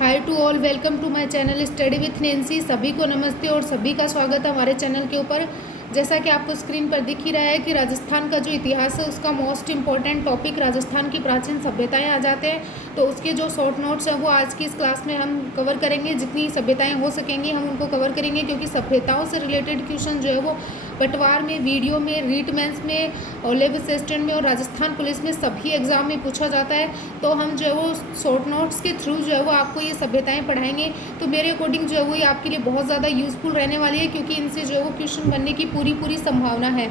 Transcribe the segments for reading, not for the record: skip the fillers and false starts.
Hi to all, welcome to my channel study with Nancy. सभी को नमस्ते और सभी का स्वागत है हमारे चैनल के ऊपर। जैसा कि आपको स्क्रीन पर दिख ही रहा है कि राजस्थान का जो इतिहास है उसका मोस्ट इम्पॉर्टेंट टॉपिक राजस्थान की प्राचीन सभ्यताएं आ जाते हैं। तो उसके जो शॉर्ट नोट्स हैं वो आज की इस क्लास में हम कवर करेंगे। जितनी सभ्यताएं हो सकेंगी हम उनको कवर करेंगे, क्योंकि सभ्यताओं से रिलेटेड क्वेश्चन जो है वो पटवार में, वीडियो में, रीट मेंस में और लेब असिस्टेंट में और राजस्थान पुलिस में सभी एग्ज़ाम में पूछा जाता है। तो हम जो है वो शॉर्ट नोट्स के थ्रू जो है वो आपको ये सभ्यताएं पढ़ाएंगे। तो मेरे अकॉर्डिंग जो है वो ये आपके लिए बहुत ज़्यादा यूज़फुल रहने वाली है, क्योंकि इनसे जो है वो क्वेश्चन बनने की पूरी संभावना है।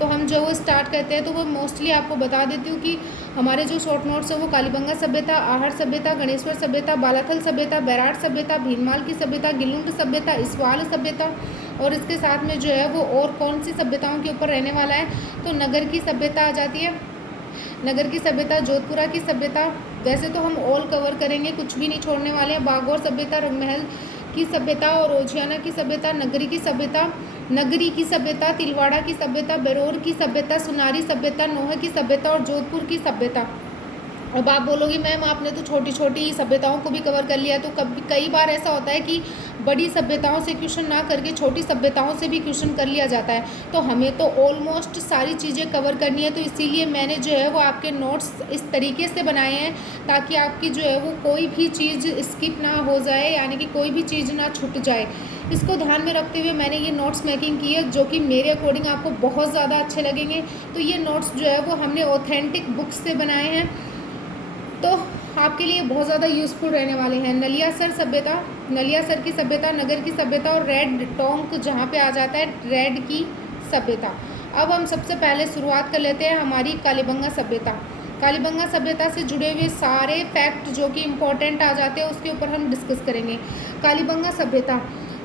तो हम जो वो स्टार्ट करते हैं। तो वो मोस्टली आपको बता देती हूँ कि हमारे जो शॉर्ट नोट्स हैं वो कालीबंगा सभ्यता, आहर सभ्यता, गणेश्वर सभ्यता, बालाथल सभ्यता, बैराट सभ्यता, भीनमाल की सभ्यता, गिलुंड सभ्यता, इस्वाल सभ्यता और इसके साथ में जो है वो और कौन सी सभ्यताओं के ऊपर रहने वाला है। तो नगर की सभ्यता आ जाती है, नगर की सभ्यता, जोधपुरा की सभ्यता। वैसे तो हम ऑल कवर करेंगे, कुछ भी नहीं छोड़ने वाले हैं। बागौर सभ्यता, रंगमहल की सभ्यता और ओजियाना की सभ्यता, नगरी की सभ्यता, नगरी की सभ्यता, तिलवाड़ा की सभ्यता, बेरोर की सभ्यता, सुनारी सभ्यता, नोह की सभ्यता और जोधपुर की सभ्यता। अब आप बोलोगे मैम आपने तो छोटी छोटी सभ्यताओं को भी कवर कर लिया। तो कई बार ऐसा होता है कि बड़ी सभ्यताओं से क्वेश्चन ना करके छोटी सभ्यताओं से भी क्वेश्चन कर लिया जाता है। तो हमें तो ऑलमोस्ट सारी चीज़ें कवर करनी है। तो इसीलिए मैंने जो है वो आपके नोट्स इस तरीके से बनाए हैं ताकि आपकी जो है वो कोई भी चीज़ स्किप ना हो जाए, यानी कि कोई भी चीज़ ना छूट जाए। इसको ध्यान में रखते हुए मैंने ये नोट्स मेकिंग की है, जो कि मेरे अकॉर्डिंग आपको बहुत ज़्यादा अच्छे लगेंगे। तो ये नोट्स जो है वो हमने ऑथेंटिक बुक्स से बनाए हैं, तो आपके लिए बहुत ज़्यादा यूज़फुल रहने वाले हैं। नलियासर सभ्यता, नलियासर की सभ्यता, नगर की सभ्यता और रेड टोंक जहाँ पे आ जाता है रेड की सभ्यता। अब हम सबसे पहले शुरुआत कर लेते हैं हमारी कालीबंगा सभ्यता। कालीबंगा सभ्यता से जुड़े हुए सारे फैक्ट जो कि इम्पोर्टेंट आ जाते हैं उसके ऊपर हम डिस्कस करेंगे। कालीबंगा सभ्यता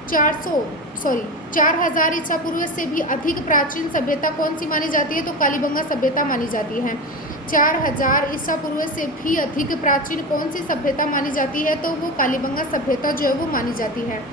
4000 ईसा पूर्व से भी अधिक प्राचीन सभ्यता कौन सी मानी जाती है? तो कालीबंगा सभ्यता मानी जाती है। 4000 ईसा पूर्व से भी अधिक प्राचीन कौन सी सभ्यता मानी जाती है? तो वो कालीबंगा सभ्यता जो है वो मानी जाती है।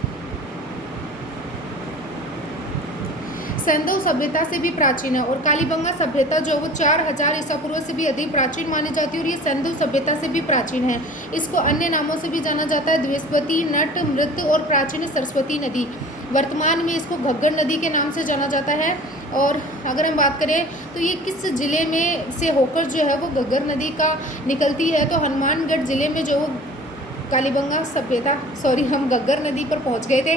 सिंधु सभ्यता से भी प्राचीन है और कालीबंगा सभ्यता जो है वो 4000 ईसा पूर्व से भी अधिक प्राचीन मानी जाती है और ये सिंधु सभ्यता से भी प्राचीन है। इसको अन्य नामों से भी जाना जाता है, द्विस्पति, नट, मृत और प्राचीन सरस्वती नदी। वर्तमान में इसको घग्गर नदी के नाम से जाना जाता है। और अगर हम बात करें तो ये किस ज़िले में से होकर जो है वो घग्गर नदी का निकलती है? तो हनुमानगढ़ ज़िले में जो कालीबंगा सभ्यता, हम घग्गर नदी पर पहुंच गए थे।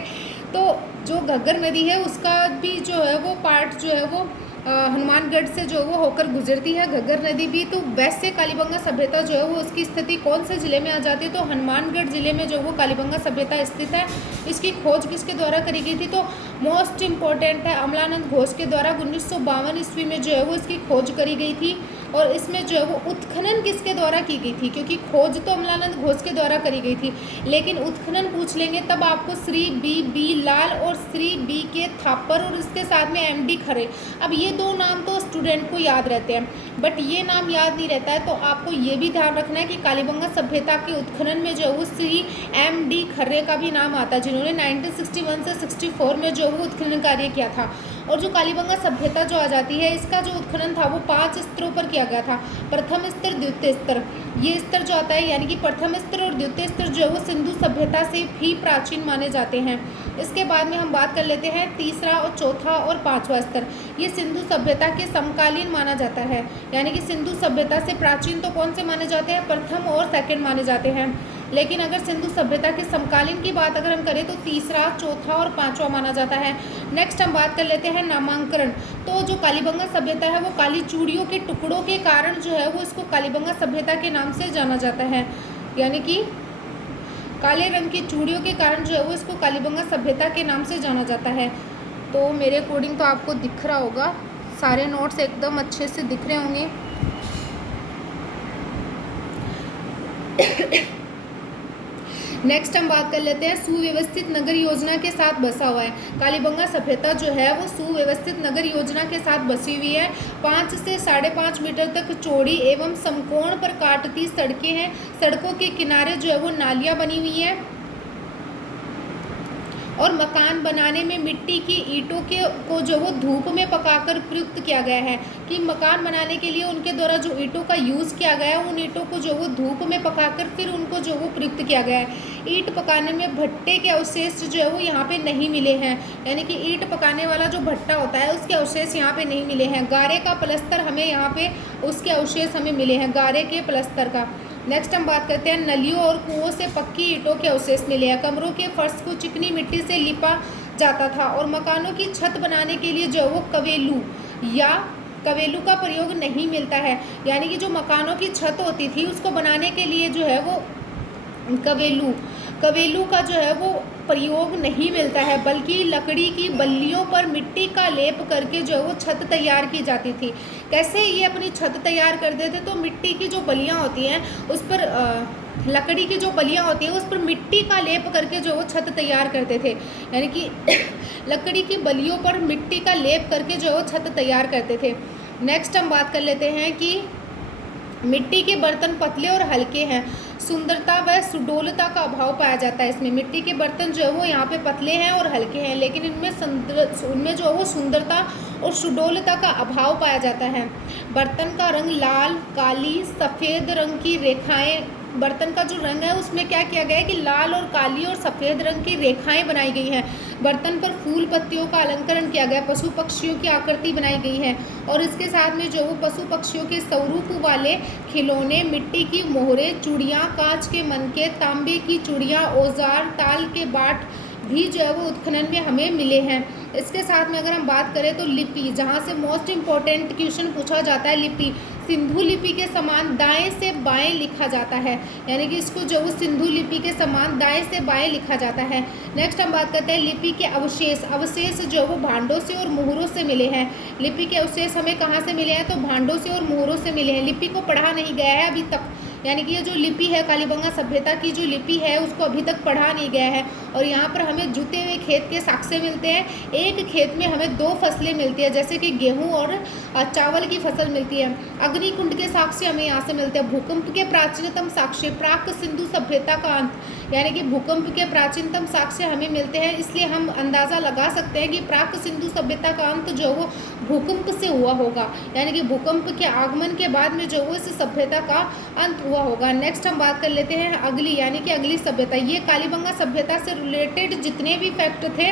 तो जो घग्गर नदी है उसका भी जो है वो पार्ट जो है वो हनुमानगढ़ से जो वो होकर गुजरती है घग्गर नदी भी। तो वैसे कालीबंगा सभ्यता जो है वो उसकी स्थिति कौन से ज़िले में आ जाती है? तो हनुमानगढ़ ज़िले में जो वो कालीबंगा सभ्यता स्थित है। इसकी खोज किसके द्वारा करी गई थी? तो मोस्ट इम्पॉर्टेंट है अमलानंद घोष के द्वारा 1952 ईस्वी में जो है वो इसकी खोज करी गई थी। और इसमें जो है वो उत्खनन किसके द्वारा की गई थी? क्योंकि खोज तो अमलानंद घोष के द्वारा करी गई थी, लेकिन उत्खनन पूछ लेंगे तब आपको श्री बी लाल और श्री बी के थापर और इसके साथ में एमडी खरे। अब ये दो नाम तो स्टूडेंट को याद रहते हैं, बट ये नाम याद नहीं रहता है। तो आपको ये भी ध्यान रखना है कि कालीबंगा सभ्यता के उत्खनन में जो है वो श्री एमडी खर्रे का भी नाम आता है, जिन्होंने 1961 से 64 में जो वो उत्खनन कार्य किया था। और जो कालीबंगा सभ्यता जो आ जाती है इसका जो उत्खनन था वो 5 स्तरों पर किया गया था। प्रथम स्तर, द्वितीय स्तर, ये स्तर जो आता है यानी कि प्रथम स्तर और द्वितीय स्तर जो है वो सिंधु सभ्यता से भी प्राचीन माने जाते हैं। इसके बाद में हम बात कर लेते हैं तीसरा और चौथा और पांचवा स्तर। ये सिंधु सभ्यता के समकालीन माना जाता है, यानी कि सिंधु सभ्यता से प्राचीन तो कौन से माने जाते हैं? प्रथम और सेकंड माने जाते हैं। लेकिन अगर सिंधु सभ्यता के समकालीन की बात अगर हम करें तो तीसरा, चौथा और पांचवा माना जाता है। नेक्स्ट हम बात कर लेते हैं नामांकन। तो जो कालीबंगा सभ्यता है वो काली चूड़ियों के टुकड़ों के कारण जो है वो इसको कालीबंगा सभ्यता के नाम से जाना जाता है, यानी कि काले रंग की चूड़ियों के कारण जो है वो इसको कालीबंगा सभ्यता के नाम से जाना जाता है। तो मेरे अकॉर्डिंग तो आपको दिख रहा होगा, सारे नोट्स एकदम अच्छे से दिख रहे होंगे। नेक्स्ट हम बात कर लेते हैं सुव्यवस्थित नगर योजना के साथ बसा हुआ है। कालीबंगा सभ्यता जो है वो सुव्यवस्थित नगर योजना के साथ बसी हुई है। 5 से 5.5 मीटर तक चौड़ी एवं समकोण पर काटती सड़कें हैं। सड़कों के किनारे जो है वो नालियाँ बनी हुई हैं और मकान बनाने में मिट्टी की ईंटों को जो वो धूप में पकाकर प्रयुक्त किया गया है, कि मकान बनाने के लिए उनके द्वारा जो ईंटों का यूज़ किया गया है उन ईंटों को जो वो धूप में पकाकर फिर उनको जो वो प्रयुक्त किया गया है। ईंट पकाने में भट्टे के अवशेष जो है वो यहाँ पे नहीं मिले हैं, यानी कि ईंट पकाने वाला जो भट्टा होता है उसके अवशेष यहाँ पे नहीं मिले हैं। गारे का प्लस्तर हमें यहाँ पे उसके अवशेष हमें मिले हैं, गारे के प्लस्तर का। नेक्स्ट हम बात करते हैं नलियों और कुओं से पक्की ईंटों के अवशेष मिले हैं। कमरों के फर्श को चिकनी मिट्टी से लिपा जाता था और मकानों की छत बनाने के लिए जो वो कवेलू का प्रयोग नहीं मिलता है, यानी कि जो मकानों की छत होती थी उसको बनाने के लिए जो है वो कवेलू का जो है वो प्रयोग नहीं मिलता है, बल्कि लकड़ी की बल्लियों पर मिट्टी का लेप करके जो है वो छत तैयार की जाती थी। कैसे ये अपनी छत तैयार करते थे, तो मिट्टी की जो बल्लियाँ होती हैं उस पर लकड़ी की जो बल्लियाँ होती हैं उस पर मिट्टी का लेप करके जो वो छत तैयार करते थे, यानी कि लकड़ी की बल्लियों पर मिट्टी का लेप करके जो वो छत तैयार करते थे। नेक्स्ट हम बात कर लेते हैं कि मिट्टी के बर्तन पतले और हल्के हैं, सुंदरता व सुडौलता का अभाव पाया जाता है इसमें। मिट्टी के बर्तन जो है वो यहाँ पे पतले हैं और हल्के हैं, लेकिन इनमें जो है वो सुंदरता और सुडौलता का अभाव पाया जाता है। बर्तन का रंग लाल, काली, सफ़ेद रंग की रेखाएं, बर्तन का जो रंग है उसमें क्या किया गया है कि लाल और काली और सफ़ेद रंग की रेखाएं बनाई गई हैं। बर्तन पर फूल पत्तियों का अलंकरण किया गया, पशु पक्षियों की आकृति बनाई गई है और इसके साथ में जो वो पशु पक्षियों के स्वरूप वाले खिलौने, मिट्टी की मोहरें, चूड़ियाँ, कांच के मनके, तांबे की चूड़ियाँ, औजार, ताल के बाट भी जो है वो उत्खनन में हमें मिले हैं। इसके साथ में अगर हम बात करें तो लिपि, जहाँ से मोस्ट इम्पॉर्टेंट क्वेश्चन पूछा जाता है, लिपि सिंधु लिपि के समान दाएं से बाएं लिखा जाता है, यानी कि इसको जो वो सिंधु लिपि के समान दाएं से बाएं लिखा जाता है। नेक्स्ट हम बात करते हैं लिपि के अवशेष जो वो भांडों से और मुहरों से मिले हैं। लिपि के अवशेष हमें कहाँ से मिले हैं, तो भांडों से और मुहरों से मिले हैं। लिपि को पढ़ा नहीं गया है अभी तक, यानी कि ये जो लिपि है कालीबंगा सभ्यता की जो लिपि है उसको अभी तक पढ़ा नहीं गया है। और यहाँ पर हमें जुते हुए खेत के साक्ष्य मिलते हैं। एक खेत में हमें 2 फसलें मिलती है, जैसे कि गेहूं और चावल की फसल मिलती है। अग्निकुंड के साक्ष्य हमें यहाँ से मिलते हैं। भूकंप के प्राचीनतम साक्ष्य प्राक सिंधु सभ्यता का अंत, यानी कि भूकंप के प्राचीनतम साक्ष्य हमें मिलते हैं, इसलिए हम अंदाज़ा लगा सकते हैं कि प्राक सिंधु सभ्यता का अंत जो वो भूकंप से हुआ होगा, यानी कि भूकंप के आगमन के बाद में जो वो इस सभ्यता का अंत हुआ होगा। नेक्स्ट हम बात कर लेते हैं अगली, यानी कि अगली सभ्यता। ये कालीबंगा सभ्यता से रिलेटेड जितने भी फैक्ट थे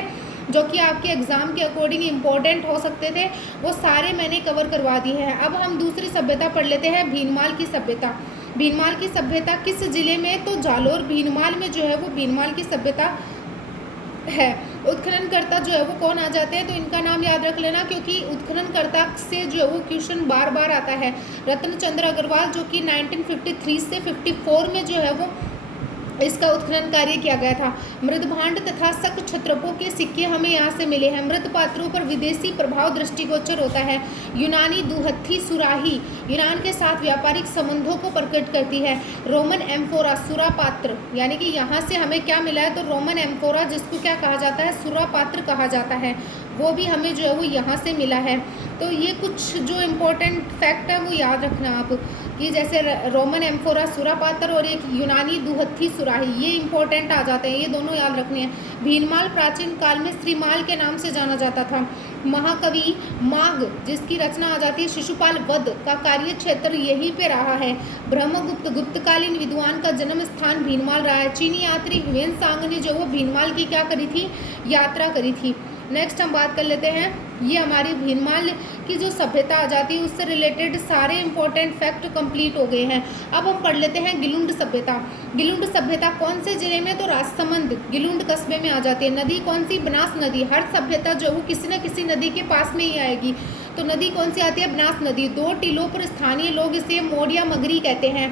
जो कि आपके एग्जाम के अकॉर्डिंग इम्पोर्टेंट हो सकते थे वो सारे मैंने कवर करवा दिए हैं। अब हम दूसरी सभ्यता पढ़ लेते हैं, भीनमाल की सभ्यता। भीनमाल की सभ्यता किस जिले में, तो जालोर भीनमाल में जो है वो भीनमाल की सभ्यता है। उत्खननकर्ता जो है वो कौन आ जाते हैं, तो इनका नाम याद रख लेना, क्योंकि उत्खननकर्ता से जो है वो क्वेश्चन बार बार आता है। रत्नचंद्र अग्रवाल, जो कि 1953 से 54 में जो है वो इसका उत्खनन कार्य किया गया था। मृदभांड तथा शक छत्रपों के सिक्के हमें यहाँ से मिले हैं। मृत पात्रों पर विदेशी प्रभाव दृष्टिगोचर होता है। यूनानी दुहत्थी सुराही ईरान के साथ व्यापारिक संबंधों को प्रकट करती है। रोमन एम्फोरा सुरा पात्र, यानी कि यहाँ से हमें क्या मिला है, तो रोमन एम्फोरा जिसको क्या कहा जाता है, सुरा पात्र कहा जाता है, वो भी हमें जो है वो यहाँ से मिला है। तो ये कुछ जो इम्पोर्टेंट फैक्ट है वो याद रखना आप, कि जैसे रोमन एम्फोरा सुरा पात्र और एक यूनानी दुहत्थी सुराही, ये इंपॉर्टेंट आ जाते हैं, ये दोनों याद रखने हैं। भीनमाल प्राचीन काल में श्रीमाल के नाम से जाना जाता था। महाकवि माघ, जिसकी रचना आ जाती है शिशुपाल वध, का कार्य क्षेत्र यहीं पे रहा है। ब्रह्मगुप्त गुप्तकालीन विद्वान का जन्म स्थान भीनमाल रहा है। चीनी यात्री ह्वेनसांग ने जो वो भीनमाल की क्या करी थी, यात्रा करी थी। नेक्स्ट हम बात कर लेते हैं, ये हमारी भीनमाल की जो सभ्यता आ जाती है उससे रिलेटेड सारे इंपॉर्टेंट फैक्ट कंप्लीट हो गए हैं। अब हम पढ़ लेते हैं गिलुंड सभ्यता। गिलुंड सभ्यता कौन से जिले में, तो राजसमंद गिलुंड कस्बे में आ जाती है। नदी कौन सी, बनास नदी। हर सभ्यता जो वो किसी न किसी नदी के पास में ही आएगी, तो नदी कौन सी आती है, बनास नदी। 2 टीलों पर स्थानीय लोग इसे मोड़ या मगरी कहते हैं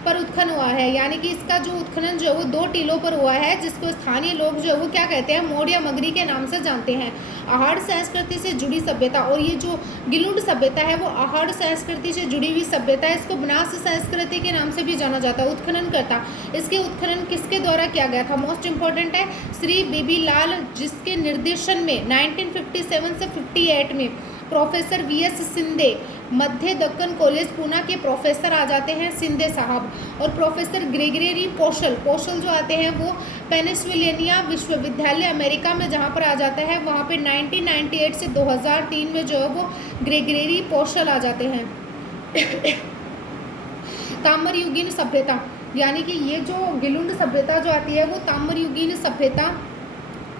पर उत्खनन हुआ है, यानी कि इसका जो उत्खनन जो है वो 2 टीलों पर हुआ है, जिसको स्थानीय लोग जो है वो क्या कहते हैं, मोड़ या मगरी के नाम से जानते हैं। आहड़ संस्कृति से जुड़ी सभ्यता, और ये जो गिलुंड सभ्यता है वो आहड़ संस्कृति से जुड़ी हुई सभ्यता है। इसको बनास संस्कृति के नाम से भी जाना जाता है। उत्खनन करता, इसके उत्खनन किसके द्वारा किया गया था, मोस्ट इंपॉर्टेंट है श्री बीबी लाल, जिसके निर्देशन में 1957 से 58 में प्रोफेसर वीएस सिंधे, मध्य दक्कन कॉलेज पूना के प्रोफेसर आ जाते हैं सिंधे साहब, और प्रोफेसर ग्रेगरी पोशल जो आते हैं वो पेनिसिल्वेनिया विश्वविद्यालय अमेरिका में जहाँ पर आ जाता है, वहाँ पे 1998 से 2003 में जो है वो ग्रेगरी पोशल आ जाते हैं। ताम्रयुगीन सभ्यता, यानी कि ये जो गिलुंड सभ्यता जो आती है वो ताम्रयुगीन सभ्यता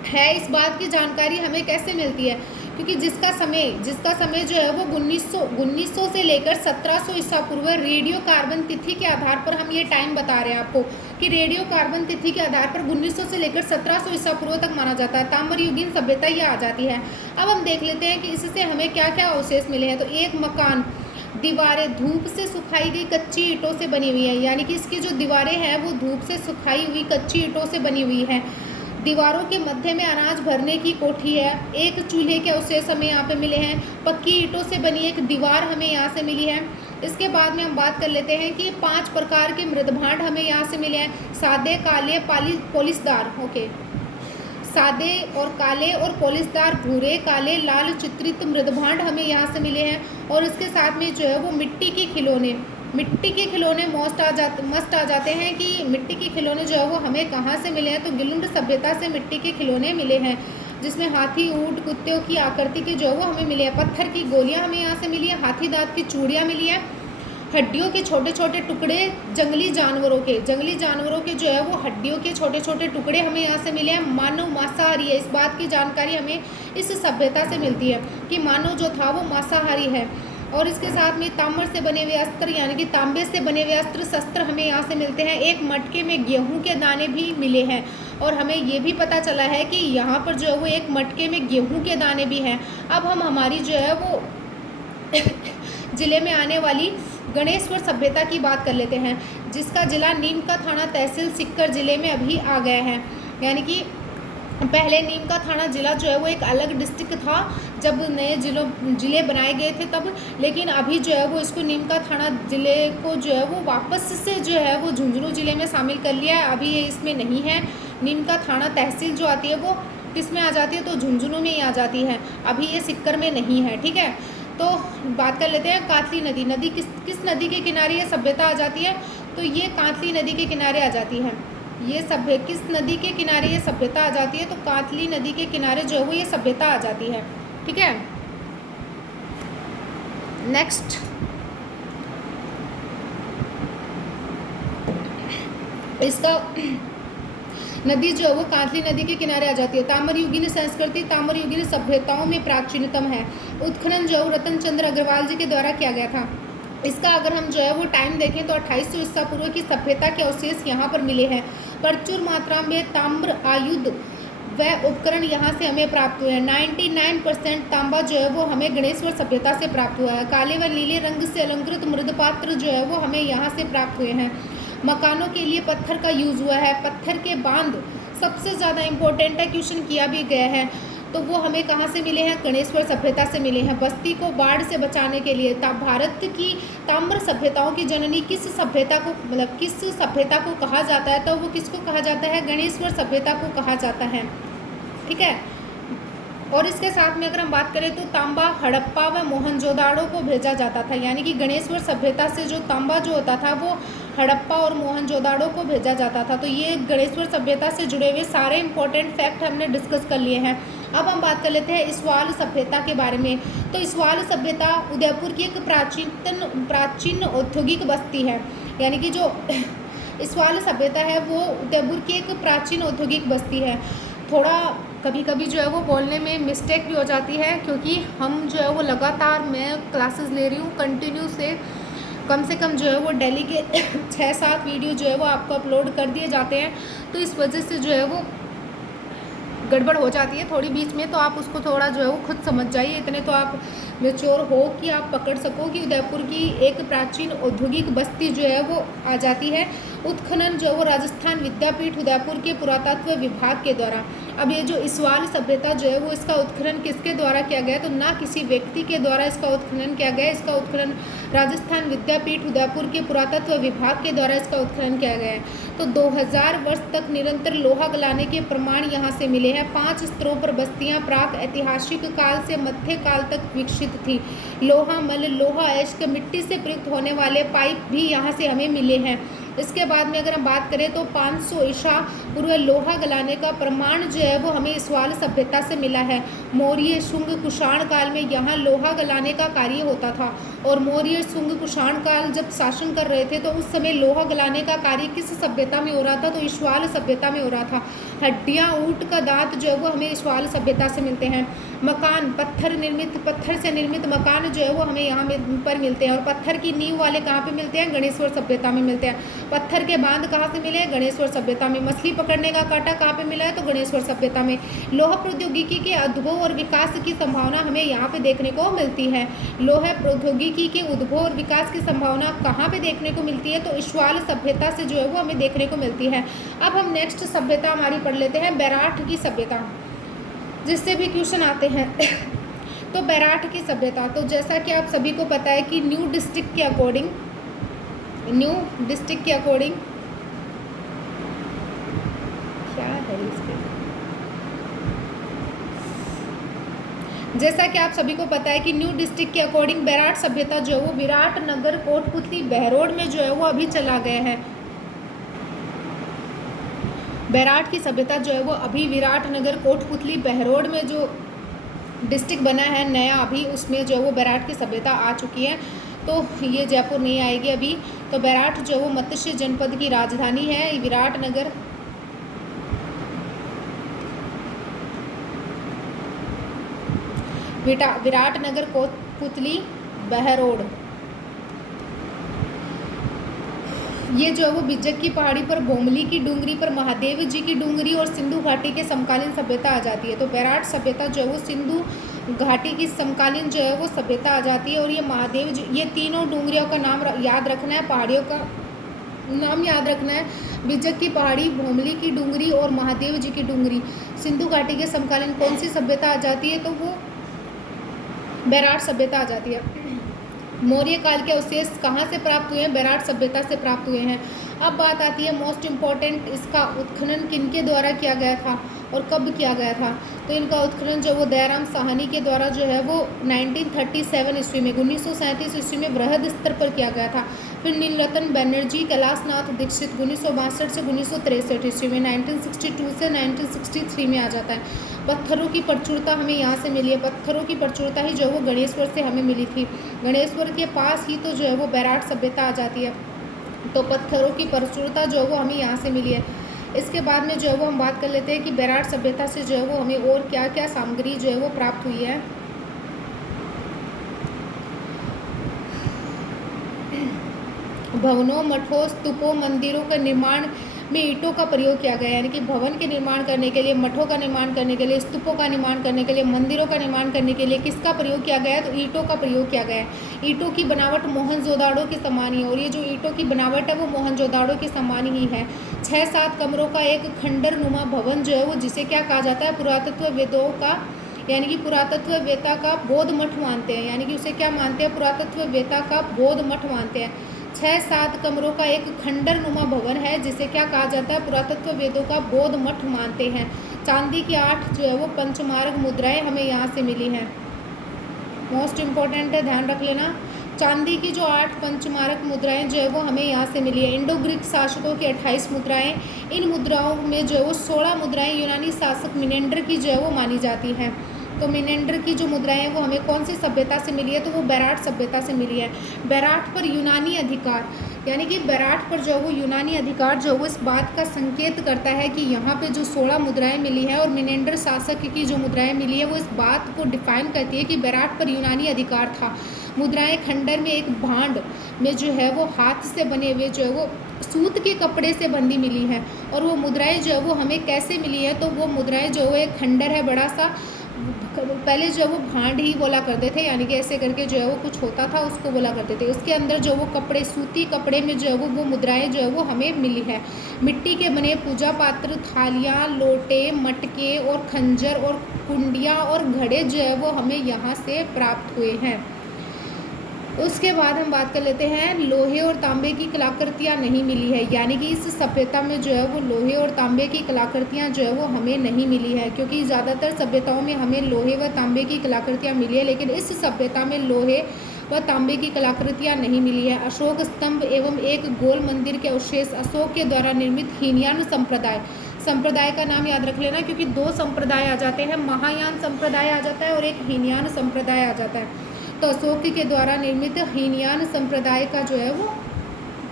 है। इस बात की जानकारी हमें कैसे मिलती है, क्योंकि जिसका समय जो है वो 1900 से लेकर 1700 ईसा पूर्व रेडियो कार्बन तिथि के आधार पर हम ये टाइम बता रहे हैं आपको कि रेडियो कार्बन तिथि के आधार पर 1900 से लेकर 1700 ईसा पूर्व तक माना जाता है। ताम्रयुगीन सभ्यता ये आ जाती है। अब हम देख लेते हैं कि इससे हमें क्या क्या अवशेष मिले हैं। तो एक मकान, दीवारें धूप से सुखाई गई कच्ची ईंटों से बनी हुई है, यानी कि इसकी जो दीवारें हैं वो धूप से सुखाई हुई कच्ची ईंटों से बनी हुई है। दीवारों के मध्य में अनाज भरने की कोठी है। एक चूल्हे के अवशेष हमें यहाँ पे मिले हैं। पक्की ईंटों से बनी एक दीवार हमें यहाँ से मिली है। इसके बाद में हम बात कर लेते हैं कि 5 प्रकार के मृदभांड हमें यहाँ से मिले हैं। सादे, काले, पॉलिशदार, ओके, सादे और काले और पॉलिशदार, भूरे, काले, लाल चित्रित मृदभांड हमें यहाँ से मिले हैं। और इसके साथ में जो है वो मिट्टी के खिलौने मस्ट आ जाते हैं कि मिट्टी के खिलौने जो है वो हमें कहाँ से मिले हैं। तो गिलुंड सभ्यता से मिट्टी के खिलौने मिले हैं, जिसमें हाथी, ऊंट, कुत्तों की आकृति के जो है वो हमें मिले हैं। पत्थर की गोलियां हमें यहाँ से मिली है। हाथी दांत की चूड़ियाँ मिली हैं। हड्डियों के छोटे छोटे टुकड़े जंगली जानवरों के जो है वो हड्डियों के छोटे छोटे टुकड़े हमें यहाँ से मिले हैं। मानव मांसाहारी है, इस बात की जानकारी हमें इस सभ्यता से मिलती है कि मानव जो था वो मांसाहारी है। और इसके साथ में ताम्र से बने हुए अस्त्र, यानी कि तांबे से बने हुए अस्त्र शस्त्र हमें यहाँ से मिलते हैं। एक मटके में गेहूं के दाने भी मिले हैं। और हमें ये भी पता चला है कि यहाँ पर जो है वो एक मटके में गेहूं के दाने भी हैं। अब हम हमारी जो है वो ज़िले में आने वाली गणेश्वर सभ्यता की बात कर लेते हैं, जिसका ज़िला नीम का थाना तहसील सिक्कर ज़िले में अभी आ गया है। यानी कि पहले नीम का थाना ज़िला जो है वो एक अलग डिस्ट्रिक्ट था जब नए ज़िले बनाए गए थे तब, लेकिन अभी जो है वो इसको नीम का थाना ज़िले को जो है वो वापस से जो है वो झुंझुनू ज़िले में शामिल कर लिया है। अभी ये इसमें नहीं है। नीम का थाना तहसील जो आती है वो किस में आ जाती है, तो झुंझुनू में ही आ जाती है। अभी ये सिक्कर में नहीं है, ठीक है। तो बात कर लेते हैं कांतली नदी किस नदी के किनारे ये सभ्यता आ जाती है। तो ये कांतली नदी के किनारे आ जाती है। ये किस नदी के किनारे ये सभ्यता आ जाती है, तो कांतली नदी के किनारे जो है वो ये सभ्यता आ जाती है, ठीक है। नेक्स्ट, इसका नदी जो है वो कांतली नदी के किनारे आ जाती है। ताम्रयुगीन संस्कृति ताम्रयुगीन सभ्यताओं में प्राचीनतम है। उत्खनन जो रतन चंद्र अग्रवाल जी के द्वारा किया गया था। इसका अगर हम जो है वो टाइम देखें तो 2800 ईसा पूर्व की सभ्यता के अवशेष यहाँ पर मिले हैं। प्रचुर मात्रा में ताम्र आयुध व उपकरण यहाँ से हमें प्राप्त हुए हैं। 99% तांबा जो है वो हमें गणेश्वर सभ्यता से प्राप्त हुआ है। काले व नीले रंग से अलंकृत मृदपात्र जो है वो हमें यहाँ से प्राप्त हुए हैं। मकानों के लिए पत्थर का यूज़ हुआ है। पत्थर के बांध सबसे ज़्यादा इम्पोर्टेंट है, क्वेश्चन किया भी गया है। तो वो हमें कहाँ से मिले हैं, गणेश्वर सभ्यता से मिले हैं। बस्ती को बाढ़ से बचाने के लिए भारत की ताम्र सभ्यताओं की जननी किस सभ्यता को कहा जाता है, तो वो किसको कहा जाता है, गणेश्वर सभ्यता को कहा जाता है, ठीक है। और इसके साथ में अगर हम बात करें तो तांबा हड़प्पा व मोहनजोदाड़ो को भेजा जाता था। यानी कि गणेश्वर सभ्यता से जो तांबा जो होता था वो हड़प्पा और मोहनजोदाड़ो को भेजा जाता था। तो ये गणेश्वर सभ्यता से जुड़े हुए सारे इंपॉर्टेंट फैक्ट हमने डिस्कस कर लिए हैं। अब हम बात कर लेते हैं इस्वाल सभ्यता के बारे में। तो इस्वाल सभ्यता उदयपुर की एक प्राचीन औद्योगिक बस्ती है। यानी कि जो इस्वाल सभ्यता है वो उदयपुर की एक प्राचीन औद्योगिक बस्ती है। थोड़ा कभी कभी जो है वो बोलने में मिस्टेक भी हो जाती है, क्योंकि हम जो है वो लगातार मैं क्लासेस ले रही हूँ कंटिन्यू से कम जो है वो डेली के 6-7 वीडियो जो है वो आपको अपलोड कर दिए जाते हैं। तो इस वजह से जो है वो गड़बड़ हो जाती है थोड़ी बीच में, तो आप उसको थोड़ा जो है वो खुद समझ जाइए। इतने तो आप मेच्योर हो कि आप पकड़ सको कि उदयपुर की एक प्राचीन औद्योगिक बस्ती जो है वो आ जाती है। उत्खनन जो है वो राजस्थान विद्यापीठ उदयपुर के पुरातत्व विभाग के द्वारा। अब ये जो इस्वाल सभ्यता जो है वो इसका उत्खनन किसके द्वारा किया गया, तो ना किसी व्यक्ति के द्वारा इसका उत्खनन किया गया। इसका उत्खनन राजस्थान विद्यापीठ उदयपुर के पुरातत्व विभाग के द्वारा इसका उत्खनन किया गया है। तो 2000 वर्ष तक निरंतर लोहा गलाने के प्रमाण यहाँ से मिले हैं। 5 स्तरों पर बस्तियाँ प्राक ऐतिहासिक काल से मध्य काल तक विकसित थी। लोहा मल, लोहा अयस्क, मिट्टी से प्रयुक्त होने वाले पाइप भी यहाँ से हमें मिले हैं। इसके बाद में अगर हम बात करें तो 500 ईसा पूर्व लोहा गलाने का प्रमाण जो है वो हमें इस्वाल सभ्यता से मिला है। मौर्य शुंग कुषाण काल में यहाँ लोहा गलाने का कार्य होता था, और मौर्य शुंग कुषाण काल जब शासन कर रहे थे तो उस समय लोहा गलाने का कार्य किस सभ्यता में हो रहा था, तो इस्वाल सभ्यता में हो रहा था। हड्डियाँ, ऊँट का दांत जो है वो हमें इस्वाल सभ्यता से मिलते हैं। मकान, पत्थर से निर्मित मकान जो है वो हमें यहाँ पर मिलते हैं, और पत्थर की नींव वाले कहाँ पे मिलते हैं, गणेश्वर सभ्यता में मिलते हैं। पत्थर के बांध कहाँ से मिले, गणेश्वर सभ्यता में। मछली पकड़ने का कांटा कहाँ पे मिला है, तो गणेश्वर सभ्यता में। लोहा प्रौद्योगिकी के उद्भव और विकास की संभावना हमें यहाँ पे देखने को मिलती है। लोहा प्रौद्योगिकी के उद्भव और विकास की संभावना कहाँ पे देखने को मिलती है, तो इस्वाल सभ्यता से जो है वो हमें देखने को मिलती है। अब हम नेक्स्ट सभ्यता हमारी पढ़ लेते हैं, बैराठ की सभ्यता, जिससे भी क्वेश्चन आते हैं। तो बैराठ की सभ्यता, तो जैसा कि आप सभी को पता है कि न्यू डिस्ट्रिक्ट के अकॉर्डिंग क्या है इसके, जैसा कि आप सभी को पता है कि न्यू डिस्ट्रिक्ट के अकॉर्डिंग बैराठ सभ्यता जो है वो विराट नगर, कोटपुतली, बहरोड में जो है वो अभी चला गया है। बैराठ की सभ्यता जो है वो अभी विराट नगर, कोटपुतली, बहरोड में जो डिस्ट्रिक्ट बना है नया अभी, उसमें जो है वो बैराठ की सभ्यता आ चुकी है। तो ये जयपुर नहीं आएगी अभी। तो बैराठ जो है वो मत्स्य जनपद की राजधानी है। विराट नगर, विराट नगर, कोटपुतली, बहरोड, ये जो है वो बिज्जक की पहाड़ी पर, भोमली की डूंगरी पर, महादेव जी की डूंगरी और सिंधु घाटी के समकालीन सभ्यता आ जाती है। तो बैराठ सभ्यता जो है वो सिंधु घाटी की समकालीन जो है वो सभ्यता आ जाती है। और ये महादेव जी, ये तीनों डूंगरियों का नाम याद रखना है, पहाड़ियों का नाम याद रखना है। बिज्जक की पहाड़ी, भोमली की डूंगरी और महादेव जी की डूंगरी। सिंधु घाटी के समकालीन कौन सी सभ्यता आ जाती है, तो वो बैराठ सभ्यता आ जाती है। मौर्य काल के अवशेष कहाँ से प्राप्त हुए हैं, बैराठ सभ्यता से प्राप्त हुए हैं। अब बात आती है मोस्ट इम्पॉर्टेंट, इसका उत्खनन किनके द्वारा किया गया था और कब किया गया था। तो इनका उत्खनन जो वो दयाराम साहनी के द्वारा जो है वो 1937 ईस्वी में, 1937 ईस्वी में वृहद स्तर पर किया गया था। फिर नीलरतन बनर्जी, कैलाशनाथ दीक्षित 1962 से 1963 ईस्वी में, 1962 से 1963 में आ जाता है। पत्थरों की प्रचुरता हमें यहाँ से मिली है। पत्थरों की प्रचुरता ही जो है वो गणेश्वर से हमें मिली थी। गणेश्वर के पास ही तो जो है वो बैराठ सभ्यता आ जाती है। तो पत्थरों की प्रचुरता जो है वो हमें यहाँ से मिली है। इसके बाद में जो है वो हम बात कर लेते हैं कि बैराठ सभ्यता से जो है वो हमें और क्या क्या सामग्री जो है वो प्राप्त हुई है। भवनों, मठों, स्तूपों, मंदिरों के निर्माण में ईंटों का प्रयोग किया गया है। यानी कि भवन के निर्माण करने के लिए, मठों का निर्माण करने के लिए, स्तूपों का निर्माण करने के लिए, मंदिरों का निर्माण करने के लिए किसका प्रयोग किया गया है, तो ईंटों का प्रयोग किया गया है। ईंटों की बनावट मोहनजोदाड़ो के समान ही है, और ये जो ईंटों की बनावट है वो मोहनजोदाड़ो के समान ही है। 6-7 कमरों का एक खंडर नुमा भवन जो है वो, जिसे क्या कहा जाता है, पुरातत्व वेदों का, यानी कि पुरातत्व वेता का बौद्ध मठ मानते हैं। यानी कि उसे क्या मानते हैं, पुरातत्व वेता का बौद्ध मठ मानते हैं। 6-7 कमरों का एक खंडर नुमा भवन है, जिसे क्या कहा जाता है, पुरातत्व वेदों का बौद्ध मठ मानते हैं। चांदी की 8 जो है वो पंचमार्ग मुद्राएं हमें यहाँ से मिली हैं। मोस्ट इम्पॉर्टेंट है, ध्यान रख लेना। चांदी की जो 8 पंचमार्क मुद्राएं जो है वो हमें यहाँ से मिली है। इंडो ग्रीक शासकों की 28 मुद्राएं, इन मुद्राओं में जो है वो 16 मुद्राएं यूनानी शासक मिनेंडर की जो है वो मानी जाती हैं। तो मिनेंडर की जो मुद्राएं हैं वो हमें कौन सी सभ्यता से मिली है, तो वो बैराठ सभ्यता से मिली है। बैराठ पर यूनानी अधिकार, यानी कि बैराठ पर जो है वो यूनानी अधिकार जो है वो इस बात का संकेत करता है कि यहाँ पे जो 16 मुद्राएं मिली है और मिनेंडर शासक की जो मुद्राएं मिली है वो इस बात को डिफाइन करती है कि बैराठ पर यूनानी अधिकार था। मुद्राएं खंडर में एक भांड में जो है वो हाथ से बने हुए जो है वो सूत के कपड़े से बंधी मिली है। और वो मुद्राएं जो है वो हमें कैसे मिली है, तो वो मुद्राएं जो है एक खंडर है बड़ा सा, पहले जो है वो भांड ही बोला करते थे, यानी कि ऐसे करके जो है वो कुछ होता था उसको बोला करते थे। उसके अंदर जो वो कपड़े, सूती कपड़े में जो है वो मुद्राएं जो है वो हमें मिली है। मिट्टी के बने पूजा पात्र, थालियाँ, लोटे, मटके और खंजर और कुंडियाँ और घड़े जो है वो हमें यहाँ से प्राप्त हुए हैं। उसके बाद हम बात कर लेते हैं, लोहे और तांबे की कलाकृतियाँ नहीं मिली है। यानी कि इस सभ्यता में जो है वो लोहे और तांबे की कलाकृतियाँ जो है वो हमें नहीं मिली है, क्योंकि ज़्यादातर सभ्यताओं में हमें लोहे व तांबे की कलाकृतियाँ मिली है, लेकिन इस सभ्यता में लोहे व तांबे की कलाकृतियाँ नहीं मिली है। अशोक स्तंभ एवं एक गोल मंदिर के अवशेष, अशोक के द्वारा निर्मित हीनयान संप्रदाय संप्रदाय का नाम याद रख लेना, क्योंकि दो संप्रदाय आ जाते हैं, महायान संप्रदाय आ जाता है और एक हीनयान संप्रदाय आ जाता है। तो अशोक के द्वारा निर्मित हीनयान संप्रदाय का जो है वो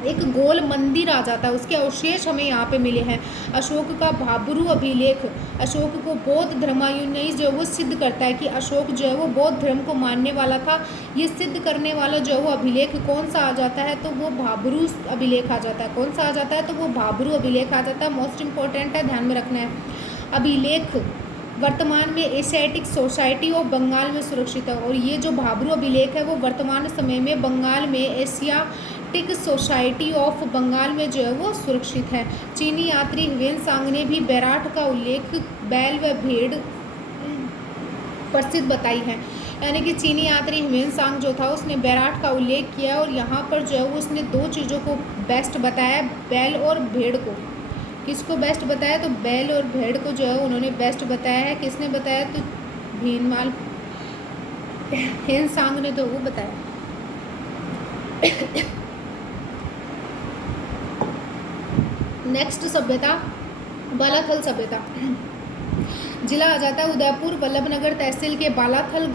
एक गोल मंदिर आ जाता है, उसके अवशेष हमें यहाँ पे मिले हैं। अशोक का भाब्रू अभिलेख अशोक को बौद्ध धर्मानुयायी जो वो सिद्ध करता है कि अशोक जो है वो बौद्ध धर्म को मानने वाला था। ये सिद्ध करने वाला जो है वो अभिलेख कौन सा आ जाता है, तो वो भाब्रू अभिलेख आ जाता है। कौन सा आ जाता है, तो वो भाब्रू अभिलेख आ जाता है। मोस्ट इंपॉर्टेंट है, ध्यान में रखना है। अभिलेख वर्तमान में एशियाटिक सोसाइटी ऑफ बंगाल में सुरक्षित है, और ये जो भाब्रू अभिलेख है वो वर्तमान समय में बंगाल में एशियाटिक सोसाइटी ऑफ बंगाल में जो है वो सुरक्षित है। चीनी यात्री ह्वेनसांग ने भी बैराट का उल्लेख बैल व भेड़ प्रसिद्ध बताई है। यानी कि चीनी यात्री ह्वेनसांग जो था उसने बैराट का उल्लेख किया, और यहाँ पर जो है वो उसने दो चीज़ों को बेस्ट बताया, बैल और भेड़ को। किसको बेस्ट बताया, तो बैल और भेड़ को जो है उन्होंने बेस्ट बताया है। किसने बताया, तो भीनमाल ह्वेनसांग ने तो वो बताया। नेक्स्ट सभ्यता बालाथल सभ्यता। जिला आ जाता है उदयपुर, वल्लभनगर तहसील के बालाथल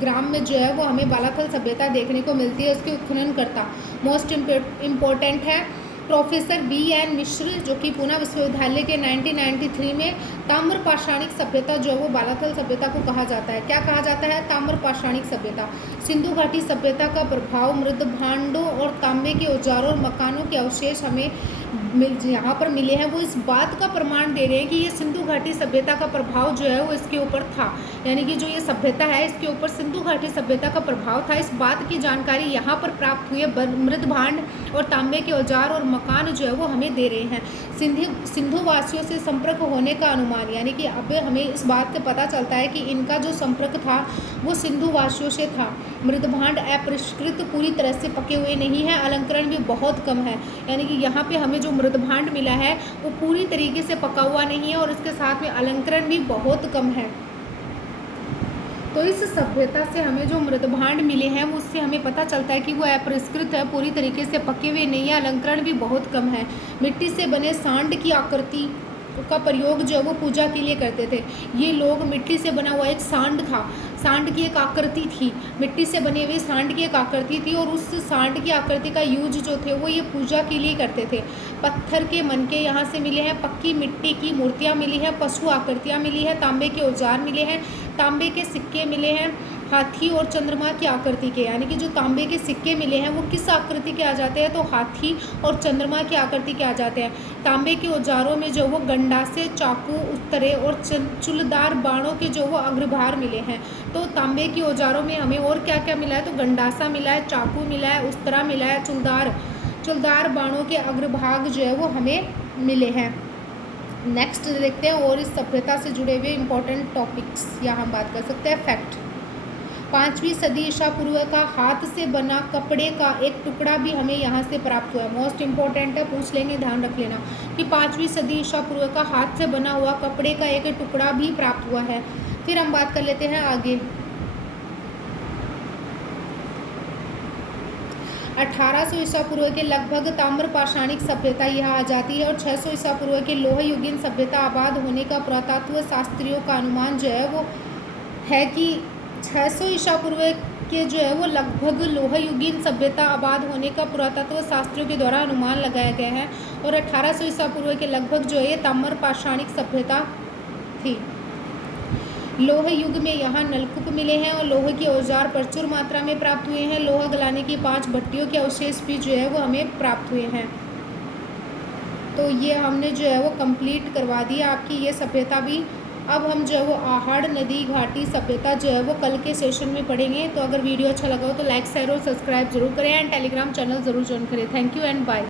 ग्राम में जो है वो हमें बालाथल सभ्यता देखने को मिलती है। उसके उत्खननकर्ता मोस्ट इम्पोर्टेंट है प्रोफेसर BN मिश्र, जो कि पूना विश्वविद्यालय के 1993 में ताम्र पाषाणिक सभ्यता जो है वो बालाथल सभ्यता को कहा जाता है। क्या कहा जाता है, ताम्र पाषाणिक सभ्यता। सिंधु घाटी सभ्यता का प्रभाव मृद भांडों और तांबे के औजारों और मकानों के अवशेष हमें यहाँ पर मिले हैं। वो इस बात का प्रमाण दे रहे हैं कि ये सिंधु घाटी सभ्यता का प्रभाव जो है वो इसके ऊपर था, यानी कि जो ये सभ्यता है इसके ऊपर सिंधु घाटी सभ्यता का प्रभाव था। इस बात की जानकारी यहाँ पर प्राप्त हुई है। मृद भांड और तांबे के औजार और मकान जो है वो हमें दे रहे हैं। सिंधु वासियों से संपर्क होने का अनुमान, यानी कि अब हमें इस बात से पता चलता है कि इनका जो संपर्क था वो सिंधु वासियों से था। मृद भांड अपरिष्कृत पूरी तरह से पके हुए नहीं है, अलंकरण भी बहुत कम है। यानी कि यहाँ पे हमें जो मृद भांड मिला है वो पूरी तरीके से पका हुआ नहीं है, और इसके साथ में अलंकरण भी बहुत कम है। तो इस सभ्यता से हमें जो मृद भांड मिले हैं उससे हमें पता चलता है कि वो अपरिष्कृत है, पूरी तरीके से पके हुए नहीं है, अलंकरण भी बहुत कम है। मिट्टी से बने सांड की आकृति का प्रयोग जो है वो पूजा के लिए करते थे। ये लोग मिट्टी से बना हुआ एक सांड था, सांड की एक आकृति थी, मिट्टी से बने हुए सांड की एक आकृति थी, और उस सांड की आकृति का यूज जो थे वो ये पूजा के लिए करते थे। पत्थर के मनके यहाँ से मिले हैं, पक्की मिट्टी की मूर्तियाँ मिली हैं, पशु आकृतियाँ मिली हैं, तांबे के औजार मिले हैं, तांबे के सिक्के मिले हैं, हाथी और चंद्रमा की आकृति के। यानी कि जो तांबे के सिक्के मिले हैं वो किस आकृति के आ जाते हैं, तो हाथी और चंद्रमा की आकृति के आ जाते हैं। तांबे के औजारों में जो वो गंडासे, चाकू, उत्तरे और चूलदार बाणों के जो वो अग्रभार मिले हैं। तो तांबे के औजारों में हमें और क्या क्या मिला है, तो गंडासा मिला है, चाकू मिला है, उस्तरा मिला है, चूलदार बाणों के अग्रभाग जो है वो हमें मिले हैं। नेक्स्ट देखते हैं और इस सभ्यता से जुड़े हुए इंपॉर्टेंट टॉपिक्स यहाँ हम बात कर सकते हैं। फैक्ट, 5वीं सदी ईसा पूर्व का हाथ से बना कपड़े का एक टुकड़ा भी हमें यहाँ से प्राप्त हुआ है। मोस्ट इम्पॉर्टेंट है, पूछ लेंगे, ध्यान रख लेना कि 5वीं सदी ईसा पूर्व का हाथ से बना हुआ कपड़े का एक टुकड़ा भी प्राप्त हुआ है। फिर हम बात कर लेते हैं आगे। 1800 ईसा पूर्व के लगभग ताम्र पाषाणिक सभ्यता यहाँ आ जाती है, और 600 ईसा पूर्व के लोह युगीन सभ्यता आबाद होने का पुरातत्व शास्त्रियों का अनुमान जो है वो है कि 600 ईसा पूर्व के जो है वो लगभग लोह युगीन सभ्यता आबाद होने का पुरातत्व शास्त्रियों के द्वारा अनुमान लगाया गया है, और 1800 ईसा पूर्व के लगभग जो है ये ताम्र पाषाणिक सभ्यता थी। लोह युग में यहाँ नलकूप मिले हैं और लोहे के औजार प्रचुर मात्रा में प्राप्त हुए हैं। लोहा गलाने की 5 भट्टियों के अवशेष भी जो है वो हमें प्राप्त हुए हैं। तो ये हमने जो है वो कंप्लीट करवा दिया आपकी ये सभ्यता भी। अब हम जो है वो आहड़ नदी घाटी सभ्यता जो है वो कल के सेशन में पढ़ेंगे। तो अगर वीडियो अच्छा लगा हो तो लाइक शेयर और सब्सक्राइब जरूर करें, एंड टेलीग्राम चैनल ज़रूर ज्वाइन करें। Thank you and bye.